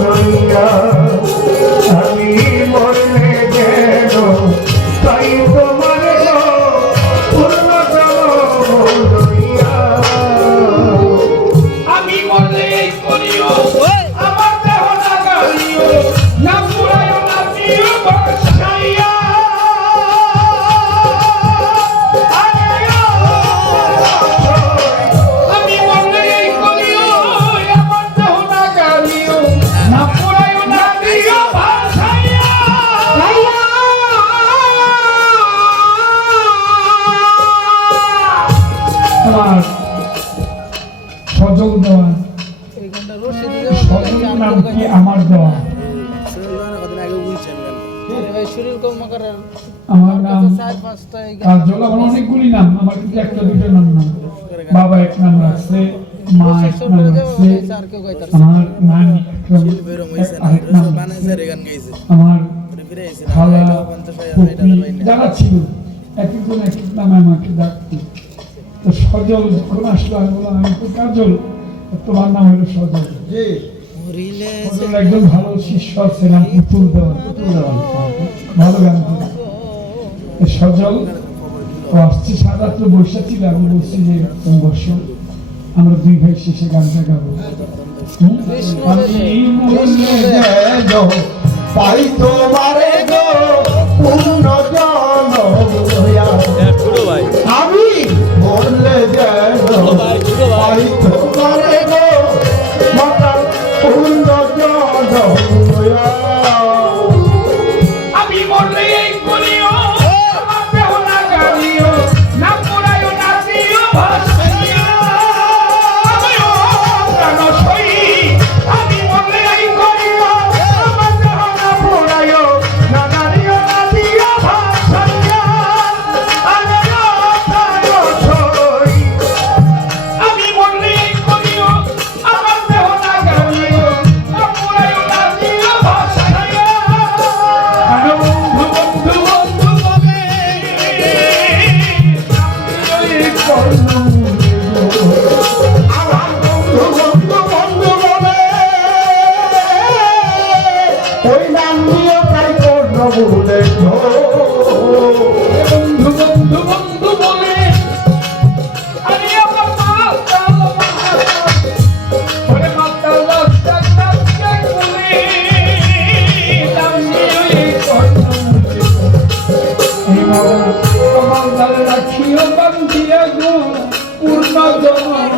লইয়া আমি মরলে যেন তাই তোমার পূর্ণ লইয়া আমি মরলে করিও আমার দেহ না গালিও না পুরায় না দিও বর্ষাইয়া আমি মরলে করিও আমার দেহ না গালিও না পুরায় না দিও বর্ষাইয়া আমার সজল দেওয়া সজল নাম কি আমার দেওয়া আমার নাম কাজল। আমার অনেকগুলি নাম, আমার কিন্তু একটা দুটো নাম না। বাবা এক নাম রাখছে, মা এক নাম রাখছে, আমার নানি আরেক নাম রাখছে, আমার খালা ফুপি যারা ছিল এক একজন এক এক নামে আমাকে ডাকতো। তো সজল যখন আসলো আমি বললাম আমি তো কাজল, তোমার নাম হলো সজল। সজল একজন ভালো শিষ্য আছে, নাম পুতুল দেওয়ান, ভালো গান করে। সজল ও আসছি সারাত্র বসে ছিল, আমি বলছি যে তুমি বসো, আমরা দুই ভাই শেষে গানটা গাবো। আমি মরলে যেন পাই তোমারে গো পূর্ণ জনম লইয়া, আমি মরলে যেন পাই তোমারে গো মাতার পূর্ণ জনম লইয়া। আমি মরলে করিও আমার দেহ না গালিও না পুরায় না দিও বর্ষাইয়া আমি মরলে করিও আমার দেহ না পুরায় না গালিও না দিও বর্ষাইয়া আমি মরলে করিও আমার দেহ না গালিও না পুরায় না দিও বর্ষাইয়া বন্ধু বন্ধু বলে আমার বন্ধু বন্ধু বন্ধু বলে ওই নাম নিয়ে তাই করল বলে বন্ধু বন্ধু বন্ধু বলে আমি আমার মাতাল ওরে মাতাল রাস্তা রাস্তা বলে আমি তোমার দ্বারা রাখিও বান্ধিয়া গো পূর্ণ জনম।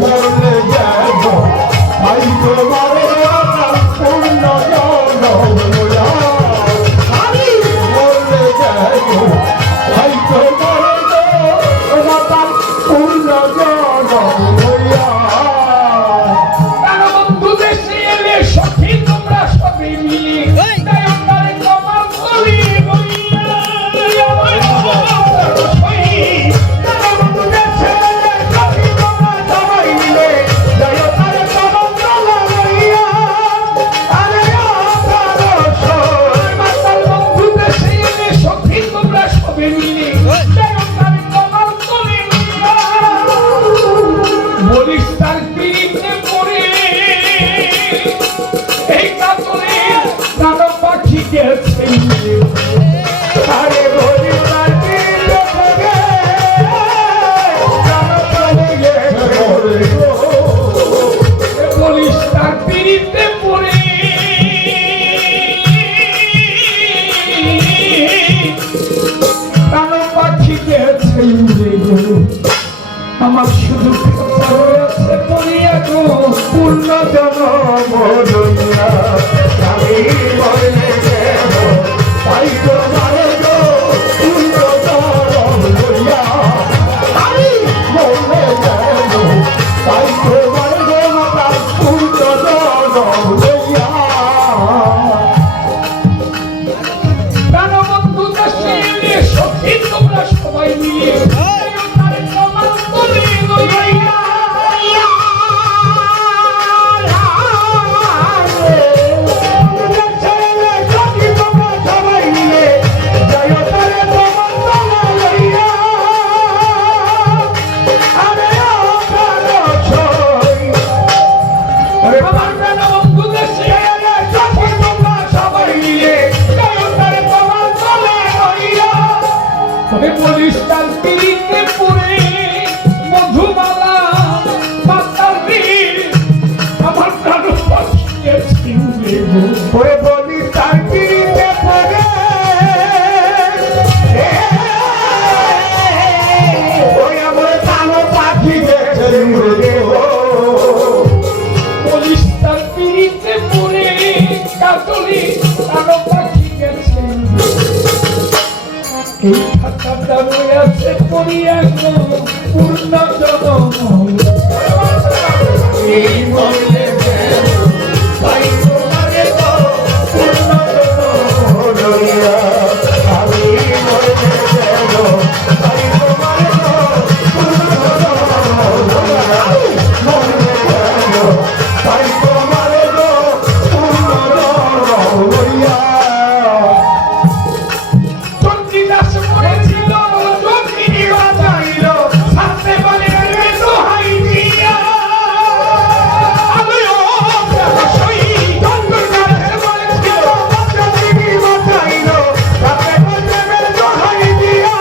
মরলে যেন পাই তোমারে পূর্ণ জনম লইয়া, আমি মরলে যেন পাই তোমারে মাতার পূর্ণ জনম লইয়া। কারো বন্ধু দেশে এলে সখী তোমরা সবে মিলে তাই আমারে তোমার করি বইয়া কারো বন্ধু দেশে এলে সখী তোমরা সবাই মিলে তাই আমারে তোমার লইয়া আরে কারো সই মাতাল বন্ধু দেশে এলে সখী তোমরা সবে মিলে তাই আমারে তোমার করি বইয়া বলিস তার পিড়িতে পড়ে এই কাতরে কালো পাখি গেছে আরে বলি তার পিড়িতে পড়ে কালো পাখি গেছে মরে গো। বলিস তার পিড়িতে পড়ে কালো পাখি গেছে আমার শুধু আছে পরি চলি আরো পাখি গেছে এই খাতাটা রয়েছে পড়িয়া গো পূর্ণ জনম এই মনে যেন তাই তোমারে গো পূর্ণ রইয়া আমি মনে যেন তাই তোমারে গো পূর্ণ রইয়া মনে যেন তাই তোমারে গো পূর্ণ রইয়া চন্দ্রিদাস মরেছিল চন্দ্রিনী বাজাইল সাথে বলে রে দোহাই দিয়া আমিও প্রাণশয়ী চন্দ্রিদাস মরেছিল চন্দ্রিনী বাজাইল সাথে বলে রে দোহাই দিয়া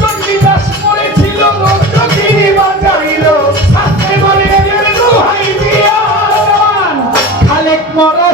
চন্দ্রিদাস মরেছিল চন্দ্রিনী বাজাইল সাথে বলে রে দোহাই দিয়া খালেক মরা